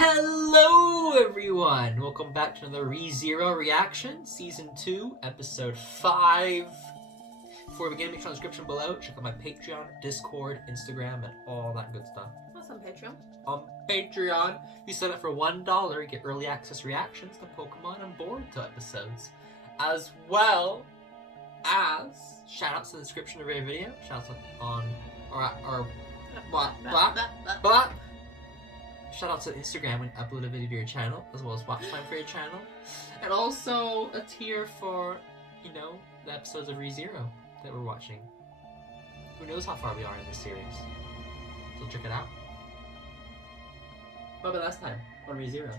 Hello everyone! Welcome back to another ReZero reaction, Season 2, Episode 5. Before we begin, make sure in the description below, check out my Patreon, Discord, Instagram, and all that good stuff. What's on Patreon? On Patreon, if you sign up for $1, you get early access reactions to Pokemon and Boruto episodes, as well as shoutouts in the description of every video, shoutouts on shoutouts on Instagram when you upload a video to your channel, as well as watch time for your channel, and also a tier for, you know, the episodes of ReZero that we're watching. Who knows how far we are in this series? So check it out. What about last time on ReZero?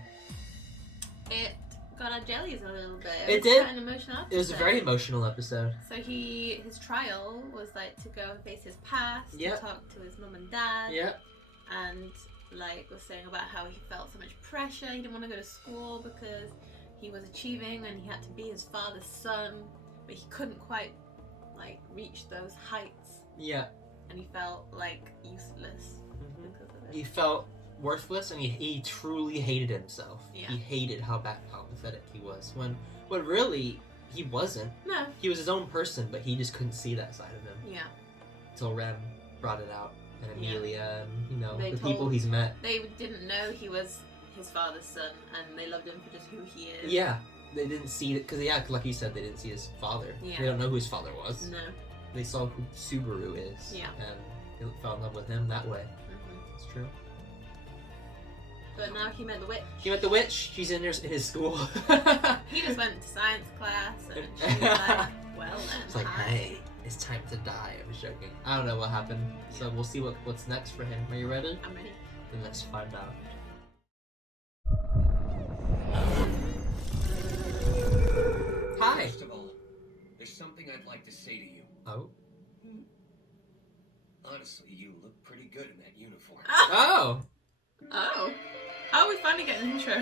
It got our jellies a little bit. It did. Quite an emotional episode. It was a very emotional episode. So his trial was like to go and face his past, to talk to his mum and dad. Yep. And like was saying about how he felt so much pressure. He didn't want to go to school because he was achieving and he had to be his father's son, but he couldn't quite like reach those heights. Yeah. And he felt like useless because of it. He felt worthless, and he truly hated himself. Yeah. He hated how pathetic he was. When really he wasn't. No. He was his own person, but he just couldn't see that side of him. Yeah. Until Rem brought it out, and Emilia, and you know, They the people he's met. They didn't know he was his father's son, and they loved him for just who he is. Yeah, they didn't see it because like you said, they didn't see his father. Yeah. They don't know who his father was. No. They saw who Subaru is. Yeah. And they fell in love with him that way. It's true. But now he met the witch. He met the witch. She's in his school. He just went to science class, and she was like, well then. It's like, hey, it's time to die. I was joking. I don't know what happened. So we'll see what's next for him. Are you ready? I'm ready. Then let's find out. Hi. First of all, there's something I'd like to say to you. Oh. Honestly, you look pretty good in that uniform. Oh. Oh. Oh, we finally get an intro.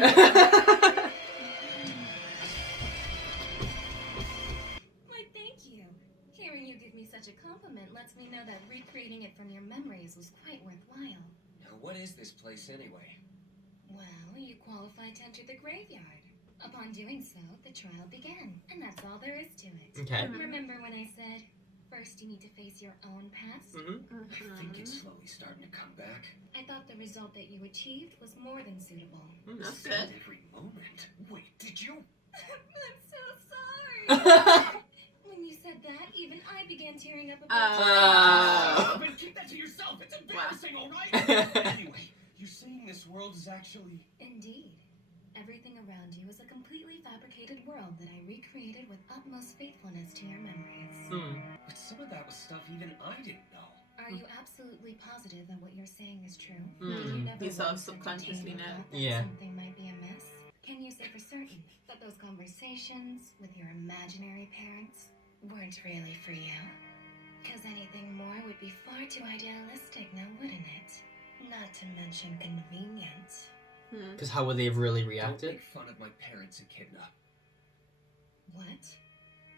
Why, thank you. Hearing you give me such a compliment lets me know that recreating it from your memories was quite worthwhile. Now, what is this place anyway? Well, you qualified to enter the graveyard. Upon doing so, the trial began, and that's all there is to it. Okay. Remember when I said, first you need to face your own past? I think it's slowly starting to come back. I thought the result that you achieved was more than suitable. That's Sad good. every moment. Wait, did you? I'm so sorry! When you said that, even I began tearing up a bit. But keep that to yourself. It's embarrassing, all right? Anyway, you're saying this world is actually... Indeed. Everything around you is a completely fabricated world that I recreated with utmost faithfulness to your memories. But some of that was stuff even I didn't know. Are you absolutely positive that what you're saying is true? Hmm. Did you never You sort of once subconsciously entertain the know. thought that Yeah. something might be amiss? Can you say for certain that those conversations with your imaginary parents weren't really for you? Because anything more would be far too idealistic now, wouldn't it? Not to mention convenient. Because how would they have really Don't reacted? make fun of my parents, Echidna. What?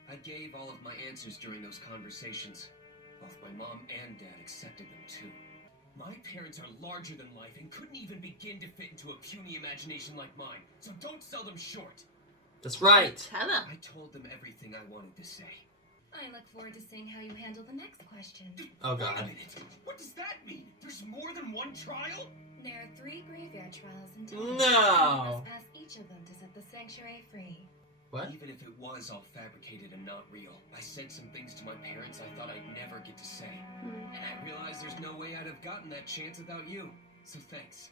I gave all of my answers during those conversations. Both my mom and dad accepted them too. My parents are larger than life and couldn't even begin to fit into a puny imagination like mine, so don't sell them short. That's right. Tell her. I told them everything I wanted to say. I look forward to seeing how you handle the next question. Oh Wait a god. minute. What does that mean? There's more than one trial? There are 3 graveyard trials in total. No. You must pass each of them to set the sanctuary free. What? Even if it was all fabricated and not real, I said some things to my parents I thought I'd never get to say. And I realized there's no way I'd have gotten that chance without you. So thanks.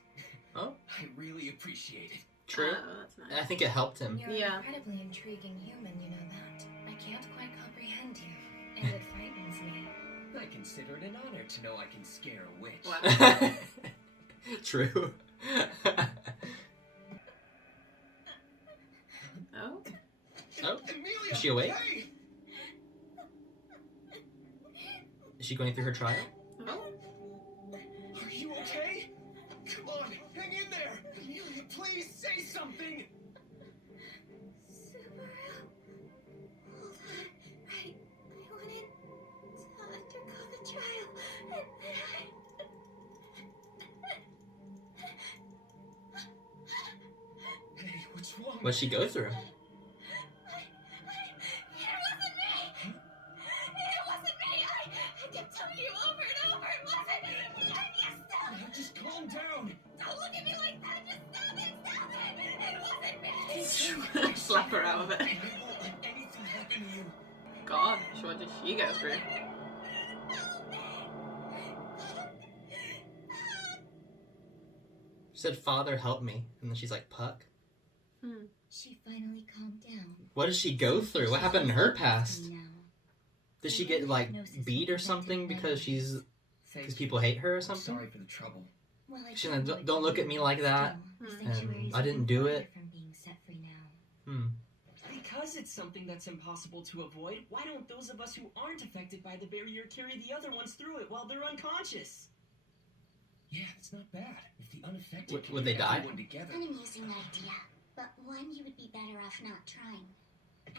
Oh. I really appreciate it. True. Oh, that's nice. I think it helped him. You're Yeah. an incredibly intriguing human, you know that. I can't quite comprehend you, and it frightens me. I consider it an honor to know I can scare a witch. Wow. True. Oh. Oh. Emilia! Is she awake? Hey! Is she going through her trial? Oh. Are you okay? Come on, hang in there! Emilia, please say something! Subaru. Hold on. I wanted to undergo the trial, and then wrong? What'd she go through? It wasn't me! It wasn't me! I kept telling you over and over it wasn't me! And you still... Now just calm down. Don't look at me like that! Just stop it! Stop it! It wasn't me! Slap her out of it. I won't let anything happen to you. God, what did she go through? She said, "Father, help me," and then she's like, "Puck." She finally calmed down. What did she go through? What happened in her past? Now. Did she get like beat or something because people hate her or I'm something? sorry for the trouble. Well, I She's told like, you "Don't look at me like that." The And sanctuary's I didn't looking do farther it. From being set free now. Because it's something that's impossible to avoid, why don't those of us who aren't affected by the barrier carry the other ones through it while they're unconscious? Yeah, it's not bad. If the unaffected Would they get die? everyone together. An amusing idea, but one you would be better off not trying.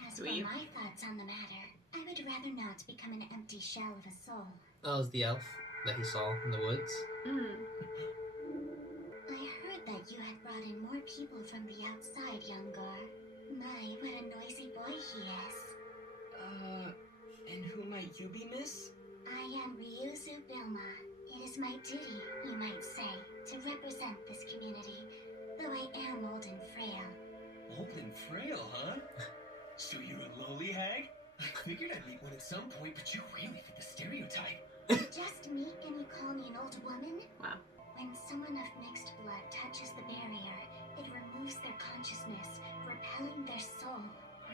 As for Sweet. my thoughts on the matter, I would rather not become an empty shell of a soul. That was the elf that he saw in the woods. I heard that you had brought in more people from the outside, young Gar. My, what a noisy boy he is. And who might you be, miss? I am Ryuzu Bilma. It is my duty, you might say, to represent this community, though I am old and frail. Old and frail, huh? So you're a lowly hag? I figured I'd meet one at some point, but you really fit the stereotype. Just me and you call me an old woman? Wow. When someone of mixed blood touches the barrier, it removes their consciousness, repelling their soul.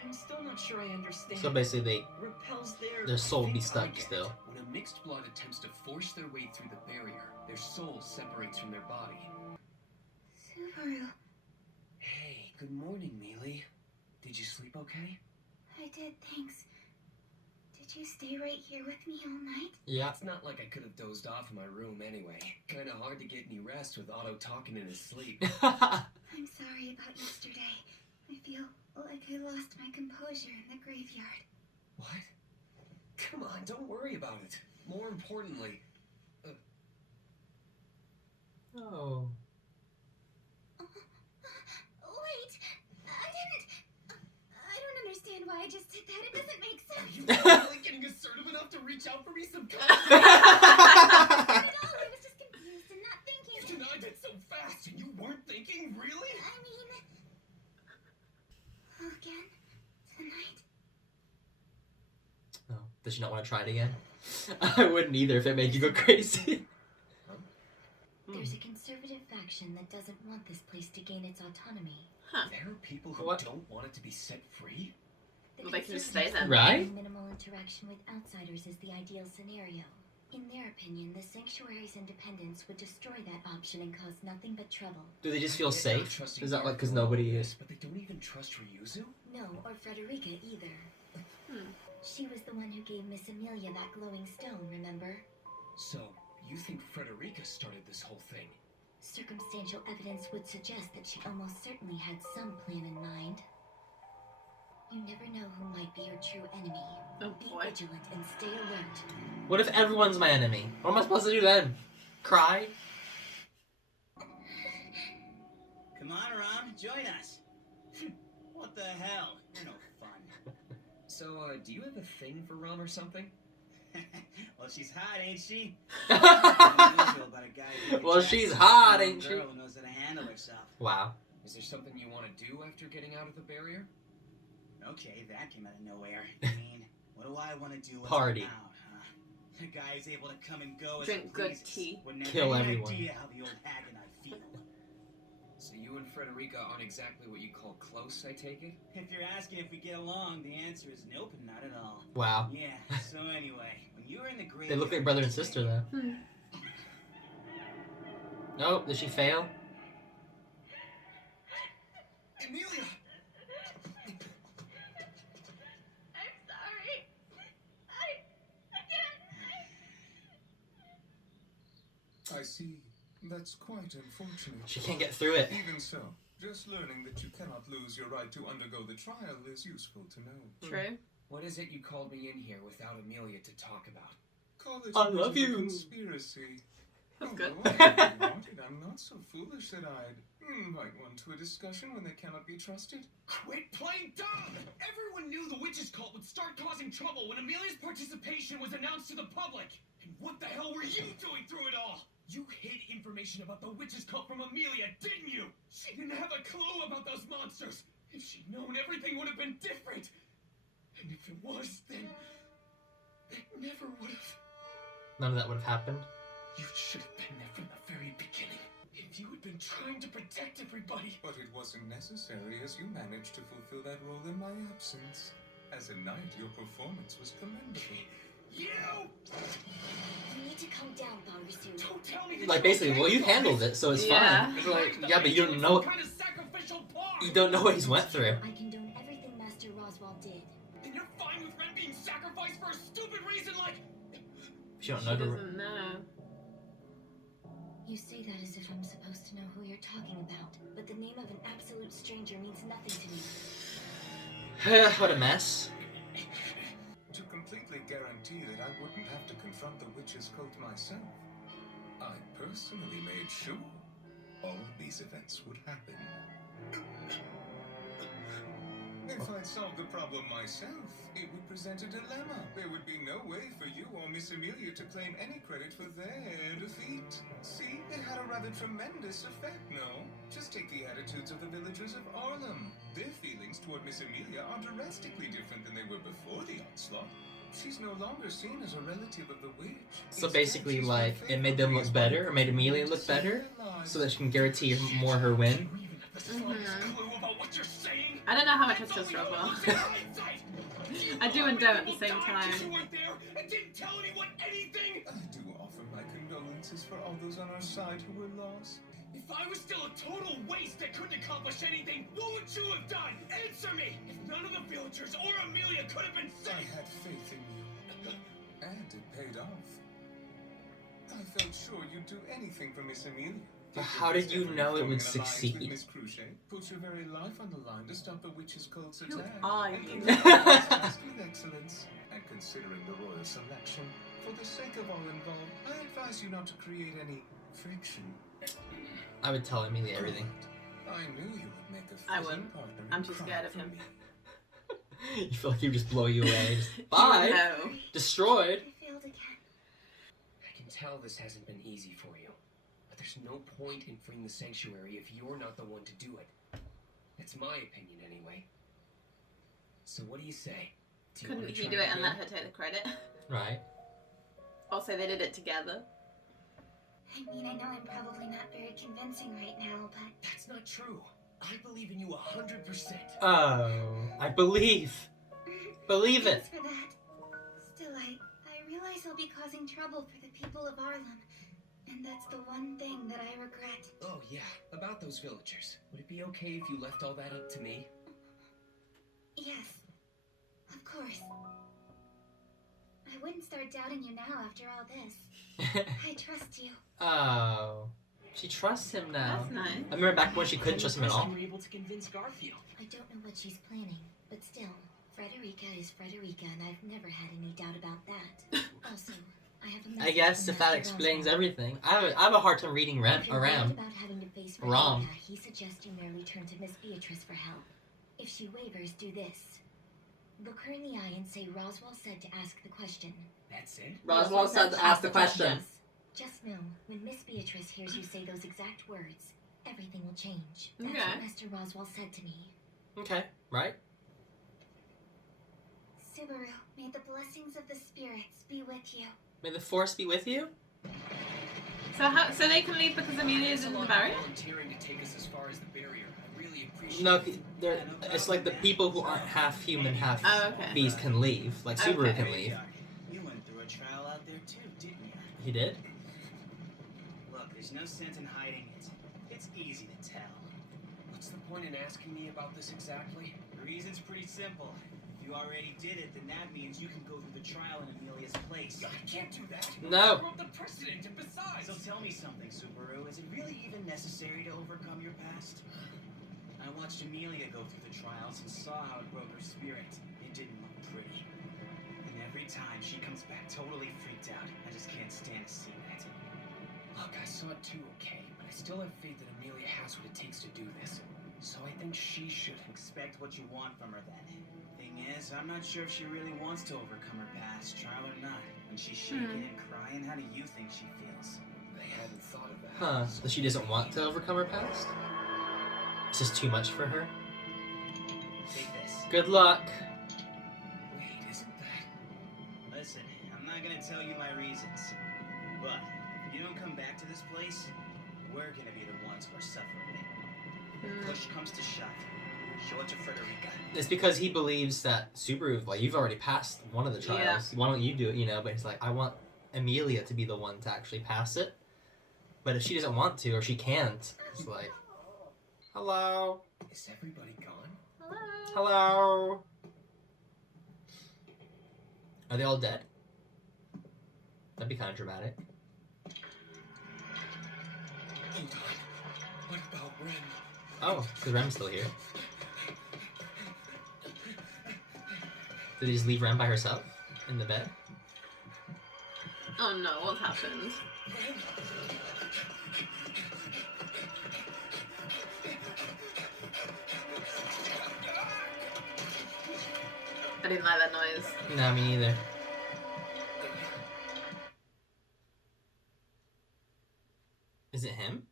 I'm still not sure I understand. So basically, repels their soul I be think I stuck get still. it. When a mixed blood attempts to force their way through the barrier, their soul separates from their body. Subaru, Hey, good morning, Mealy. Did you sleep okay? I did, thanks. Did you stay right here with me all night? Yeah. It's not like I could have dozed off in my room anyway. Kinda hard to get any rest with Otto talking in his sleep. I'm sorry about yesterday. I feel like I lost my composure in the graveyard. What? Come on, don't worry about it. More importantly, Oh. Wait, I don't understand why I just did that. It doesn't make are sense. you really getting assertive enough to reach out for me some Not at all. I was just confused and not You thinking. denied it so fast, and you weren't thinking, really? I mean, again tonight. Oh. Does she not want to try it again? I wouldn't either if it made you go crazy. There's a conservative faction that doesn't want this place to gain its autonomy. There are people who What? don't want it to be set free? Well, they can just stay there. Right? Minimal interaction with outsiders is the ideal scenario. In their opinion, the sanctuary's independence would destroy that option and cause nothing but trouble. Do they just feel They're not safe? trusting Is that like Mark because for all nobody this, is? But they don't even trust Ryuzu? No, or Frederica either. She was the one who gave Miss Emilia that glowing stone, remember? So, you think Frederica started this whole thing? Circumstantial evidence would suggest that she almost certainly had some plan in mind. You never know who might be your true enemy. Oh Be boy. vigilant and stay alert. What if everyone's my enemy? What am I supposed to do then? Cry? Come on around, join us. What the hell? You're no fun. So, do you have a thing for rum or something? Well, she's hot, ain't she? Unusual about a guy who Well, attracts she's a hot, strong ain't she? girl who knows how to handle herself. Wow. Is there something you want to do after getting out of the barrier? Okay, that came out of nowhere. I mean, what do I want to do? Once Party. I'm out, huh? The guy's able to come and go as Drink he good pleases. tea. Wouldn't have Kill any everyone. idea how the old hag and I feel. So you and Frederica aren't exactly what you call close, I take it? If you're asking if we get along, the answer is nope, not at all. Wow. Yeah. So anyway, when you were in the grave, They look like brother and sister though. Nope. Did she fail? Emilia! I'm sorry. I can't. I see. That's quite unfortunate. She can't get through it. Even so, just learning that you cannot lose your right to undergo the trial is useful to know. True. What is it you called me in here without Emilia to talk about? Call it I a bit love of a you. conspiracy. That's Oh, good. well, I really wanted, I'm not not so foolish that I'd invite one to a discussion when they cannot be trusted. Quit playing dumb! Everyone knew the witches cult would start causing trouble when Emilia's participation was announced to the public. And what the hell were you doing through it all? You hid information about the witches cult from Emilia, didn't you? She didn't have a clue about those monsters. If she'd known, everything would have been different. And if it was, then it never would have. None of that would have happened. You should have been there from the very beginning. If you had been trying to protect everybody. But it wasn't necessary, as you managed to fulfill that role in my absence. As a knight, your performance was commendable. You need to calm down, Patterson. don't tell me that Like you're basically, okay well, you with all handled this. it, so it's Yeah. fine. It's like, Behind the yeah, but you picture don't is know. some kind of sacrificial pawn. You don't know what he's went through. I condone everything Master Roswell did. Then you're fine with Ren being sacrificed for a stupid reason like. If you don't She know the. doesn't know. You say that as if I'm supposed to know who you're talking about, but the name of an absolute stranger means nothing to me. What a mess. To completely guarantee that I wouldn't have to confront the witches' cult myself, I personally made sure all these events would happen. If I'd solved the problem myself, it would present a dilemma. There would be no way for you or Miss Emilia to claim any credit for their defeat. See, it had a rather tremendous effect, no? Just take the attitudes of the villagers of Arlem. Their feelings toward Miss Emilia are drastically different than they were before the onslaught. She's no longer seen as a relative of the witch. So Instead, basically, she's like, it made them look better, or made Emilia look better, so that she can guarantee more her win. You even have the slightest clue about what you're saying? I don't know how much I It's trust only Roswell. looks in hindsight. I do and don't at the same People died time. 'cause you weren't there and didn't tell anyone anything. I do offer my condolences for all those on our side who were lost. If I was still a total waste that couldn't accomplish anything, what would you have done? Answer me! If none of the villagers or Emilia could have been I saved. had faith in you, and it paid off. I felt sure you'd do anything for Miss Emilia. But how did you know it would succeed? Miss Cruchet put your very life on the line to stop the witches' cult's Who attack. are And you? conduct this task with excellence. And considering the royal selection, for the sake of all involved, I advise you not to create any friction. I would tell Emilia everything. I knew you would make a I fitting wouldn't. partner. I'm in too crime scared of for him. me. You feel like he would just blow you away. Just, You bye. know. Destroyed. I failed again. I can tell this hasn't been easy for you, but there's no point in freeing the sanctuary if you're not the one to do it. That's my opinion, anyway. So what do you say? Do you Couldn't wanna he try do it and again? let her take the credit? Right. Also, they did it together. I mean, I know I'm probably not very convincing right now, but That's not true. I believe in you 100%. Oh, I believe. Believe it. thanks for that. Still, I realize I'll be causing trouble for the people of Arlem, and that's the one thing that I regret. Oh yeah, about those villagers. Would it be okay if you left all that up to me? Yes, of course. I wouldn't start doubting you now after all this. I trust you. Oh. She trusts him now. That's nice. I remember back when she couldn't trust him at all. You were able to convince Garfield. I don't know what she's planning, but still, Frederica is Frederica, and I've never had any doubt about that. Also, I have a I message guess from if that Master explains Roswell. everything. I have a hard time reading If you're worried Ram. about having to face Rom. Frederica, he suggests you merely turn to Miss Beatrice for help. If she wavers, do this. Look her in the eye and say Roswell said to ask the question. That's it? Roswell said to ask the question. Just know, when Miss Beatrice hears you say those exact words, everything will change. That's Okay. what Master Roswell said to me. Okay, right? Subaru, may the blessings of the spirits be with you. May the force be with you? So they can leave because Emilia's Thanks a in the lot barrier? for volunteering to take us as far as the barrier. I really appreciate No, it. it's like the people who aren't half human, half Oh, okay. beast can leave. Like Subaru Okay. can leave. You went through a trial out there too, didn't you? He did? Look, there's no sense in hiding it. It's easy to tell. What's the point in asking me about this exactly? The reason's pretty simple. If you already did it, then that means you can go through the trial in Emilia's place. I can't do that. No. I broke the precedent, and besides... So tell me something, Subaru. Is it really even necessary to overcome your past? I watched Emilia go through the trials and saw how it broke her spirit. It didn't look pretty. And every time she comes back totally freaked out, I just can't stand to see that. Look, I saw it too, okay? But I still have faith that Emilia has what it takes to do this. So I think she should Expect what you want from her then. Thing is, I'm not sure if she really wants to overcome her past, trial or not. When she's shaking and crying, how do you think she feels? I hadn't thought of that. Huh? So she doesn't want to overcome her past? It's just too much for her. Take this. Good luck. Wait, isn't that... Listen, I'm not gonna tell you my reasons, but if you don't come back to this place, we're gonna be the ones who are suffering. If push comes to shove, show it to Frederica. It's because he believes that Subaru, like, you've already passed one of the trials. Why don't you do it, you know? But he's like, I want Emilia to be the one to actually pass it. But if she doesn't want to, or she can't, it's like, hello? Is everybody gone? Hello. Hello? Are they all dead? That'd be kind of dramatic. Hold on. What about Ren? Oh, because Rem's still here. Did they just leave Rem by herself? In the bed? Oh no, what happened? I didn't like that noise. No, me neither. Is it him?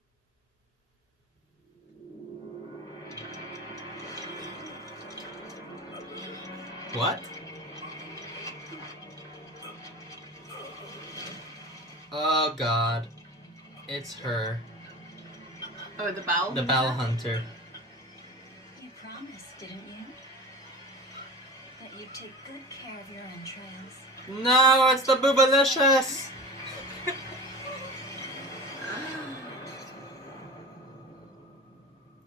What? Oh god. It's her. Oh, the bowel? The bowel hunter. You promised, didn't you? That you'd take good care of your entrails. No, it's the Boobalicious!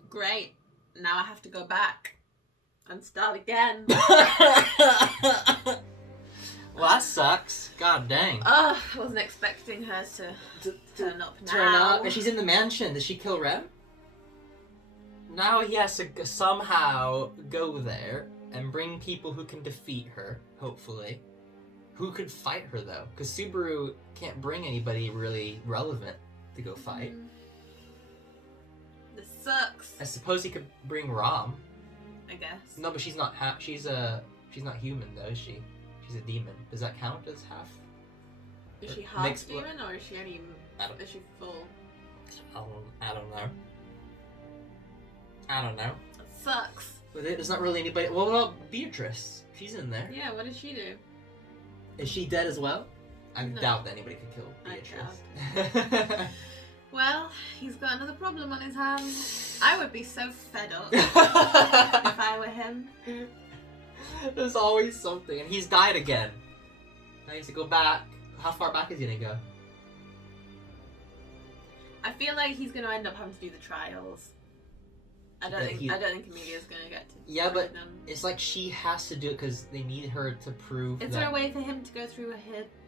Great. Now I have to go back and start again. Well, that sucks. God dang. Ugh, I wasn't expecting her to turn up now. Turn up. And she's in the mansion. Did she kill Rem? Now he has to somehow go there and bring people who can defeat her, hopefully. Who could fight her, though? Because Subaru can't bring anybody really relevant to go fight. This sucks. I suppose he could bring Rom. I guess. No, but she's not she's not human, though, is she? She's a demon. Does that count as half? Is she Or half mixed blood? demon or is she only? I don't- Is she full? I don't know. I don't know. That sucks. But there's not really anybody. What about Beatrice? She's in there. Yeah. What did she do? Is she dead as well? I No. doubt that anybody could kill I Beatrice. Well, he's got another problem on his hands. I would be so fed up if I were him. There's always something, and he's died again. Now he has to go back. How far back is he gonna go? I feel like he's going to end up having to do the trials. I don't But think he- Emilia's going to get to Yeah, do but them. it's like she has to do it because they need her to prove Is that. there a way for him to go through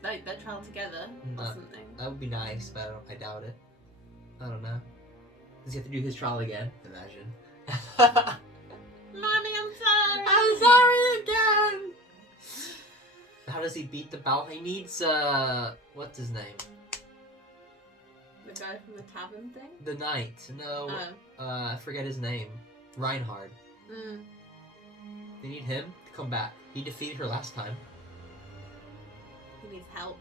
their trial together or No. something? That would be nice, but I doubt it. I don't know. Does he have to do his trial again? Imagine. Mommy, I'm sorry. I'm sorry again! How does he beat the bowel? He needs, what's his name? The guy from the tavern thing? The knight. No, Oh. I forget his name. Reinhard. Mm. They need him to come back. He defeated her last time. He needs help.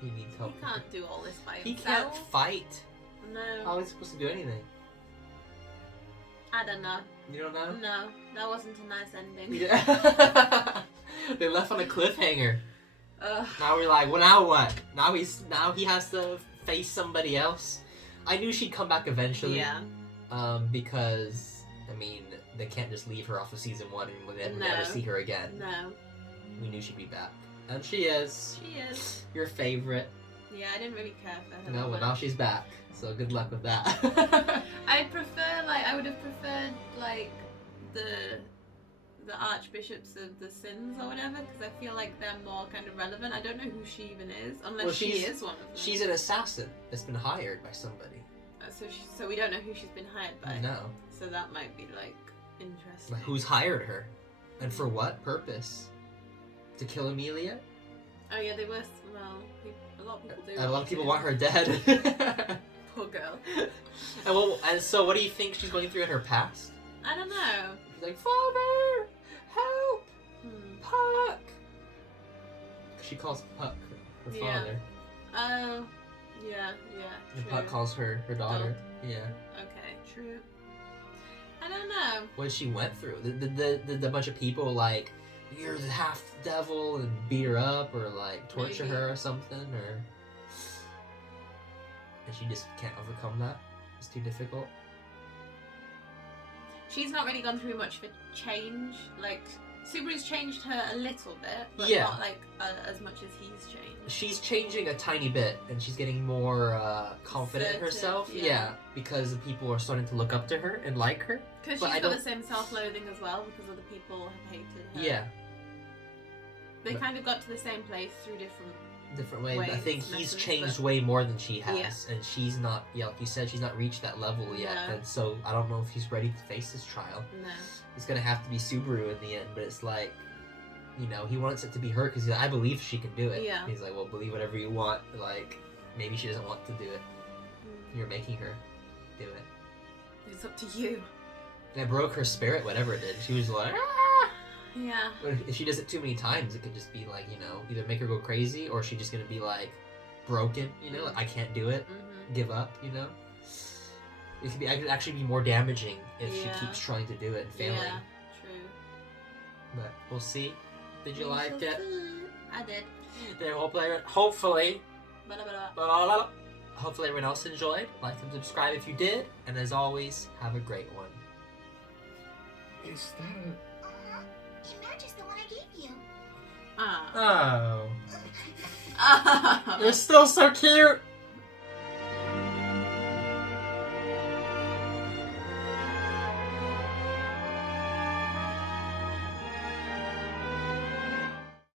He needs help. He can't do all this by He himself. can't fight. No. How is he supposed to do anything? I don't know. You don't know? No, that wasn't a nice ending. Yeah. They left on a cliffhanger. Ugh. Now we're like, well, now what? Now he has to face somebody else. I knew she'd come back eventually. Yeah. Because I mean, they can't just leave her off of season 1 and we'll never No. see her again. No. We knew she'd be back, and she is. She is. Your favorite. Yeah, I didn't really care for her. No, that well, now much. she's back. So good luck with that. I would have preferred, like, the archbishops of the sins or whatever, because I feel like they're more kind of relevant. I don't know who she even is, unless Well, she she's- is one of them. She's an assassin that's been hired by somebody. So we don't know who she's been hired by. No. So that might be, like, interesting. Like, who's hired her? And for what purpose? To kill Emilia? Oh yeah, they were. Well, a lot of people do. A lot of people want her dead. Poor girl. And so what do you think she's going through in her past? I don't know. She's like, Father, help, Puck. She calls Puck her Yeah. father. Oh, yeah, And true. Puck calls her daughter. Yeah. Okay, true. I don't know. What she went through. The bunch of people like, you're the half devil, and beat her up or like torture Maybe. her or something, or and she just can't overcome that. It's too difficult. She's not really gone through much of a change. Like, Subaru's changed her a little bit, but Yeah. not like as much as he's changed. She's changing a tiny bit, and she's getting more confident in Assertive, herself. yeah. Because the people are starting to look up to her and like her. Because But she's I got don't- the same self-loathing as well, because other people have hated her. Yeah, They But- kind of got to the same place through different... different way. I Ways, think he's methods, changed but- way more than she has, Yeah. and she's not. Yeah, like you said, she's not reached that level yet, No. and so I don't know if he's ready to face this trial. No. It's gonna have to be Subaru in the end, but it's like, you know, he wants it to be her because I believe she can do it. Yeah. He's like, well, believe whatever you want. Like, maybe she doesn't want to do it. You're making her do it. It's up to you. And it broke her spirit, whatever it did. She was like, Yeah. but if she does it too many times, it could just be like, you know, either make her go crazy or she's just gonna be like broken. You know, like, I can't do it. Mm-hmm. Give up. You know. It could be. It could actually be more damaging if Yeah. she keeps trying to do it and failing. Yeah, true. But we'll see. Did you We like shall it? see. I did. Then hopefully, Blah, blah, blah. hopefully everyone else enjoyed. Like and subscribe if you did. And as always, have a great one. Is that It matches the one I gave you. Ah. Oh, you're still so cute.